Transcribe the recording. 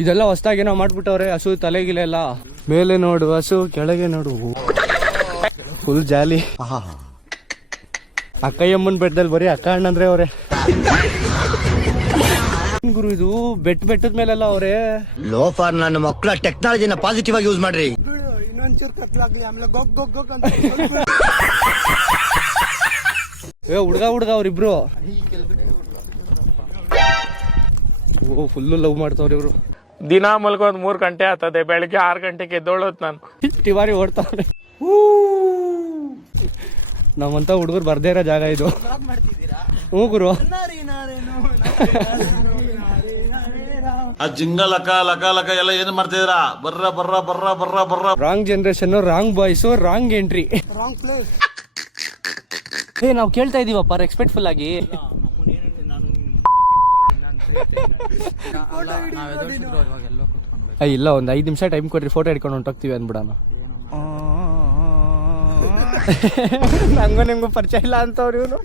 ಇದೆಲ್ಲ ಹೊಸ್ದಾಗೇನೋ ಮಾಡ್ಬಿಟ್ಟವ್ರೆ. ಹಸು ತಲೆಗಿಲೆಲ್ಲ ಮೇಲೆ ನೋಡು, ಹಸು ಕೆಳಗೆ ನೋಡು, ಫುಲ್ ಜಾಲಿ. ಅಕ್ಕಯ್ಯಮ್ಮನ್ ಬೆಟ್ಟದಲ್ಲಿ ಬರೀ ಅಕ್ಕ ಅಣ್ಣಂದ್ರೆ ಅವ್ರೆ ಗುರು. ಇದು ಬೆಟ್ಟದ ಮೇಲೆಲ್ಲ ಅವ್ರೆ. ಲೋಫಾರ್ ನನ್ನ ಮಕ್ಕಳ ಟೆಕ್ನಾಲಜಿನ ಪಾಸಿಟಿವ್ ಆಗಿ ಯೂಸ್ ಮಾಡ್ರಿ. ಇನ್ನೊಂಚೂರು ಕತ್ಲಾಗ್ಲಿ ಆಮೇಲೆ ಗೊಗ್ ಅಂತ ಹುಡ್ಗ ಅವ್ರಿಬ್ರು ಫುಲ್ಲು ಲವ್ ಮಾಡ್ತಾವ್ರಿ ಇವ್ರು. ದಿನ ಮಲ್ಕೊಂದ್ 3 ಗಂಟೆ ಆಗ್ತದೆ, ಬೆಳಿಗ್ಗೆ 6 ಗಂಟೆಗೆ ಎದ್ದೋಳೋದ್ ನಾನು. ತಿವಾರಿ ಓಡ್ತಾವ್ರೆ. ನಮ್ಮಂತ ಹುಡುಗರು ಬರ್ದೇ ಇರೋ ಜಾಗ ಇದು. ಹ್ಞೂ ಗುರು. ಆ ಜಿಂಗ ಲಕ ಲಕ ಲಕ ಎಲ್ಲ ಏನ್ ಮಾಡ್ತಿದ್ದೀರಾ? ಬರ್ರ. Wrong generation, wrong boys, wrong entry. Wrong place. ನಾವು ಕೇಳ್ತಾ ಇದೀವಪ್ಪ ರೆಸ್ಪೆಕ್ಟ್ಫುಲ್ ಆಗಿ. ಇಲ್ಲ, ಒಂದ್ 5 ನಿಮಿಷ ಟೈಮ್ ಕೊಡ್ರಿ, ಫೋಟೋ ಹಿಡ್ಕೊಂಡು ಹೊಂಟೋಗ್ತೀವಿ ಅಂದ್ಬಿಡೋಣ. ನಂಗೂ ನಿಮ್ಗೂ ಪರಿಚಯ ಇಲ್ಲ ಅಂತವ್ರು ಇವನು.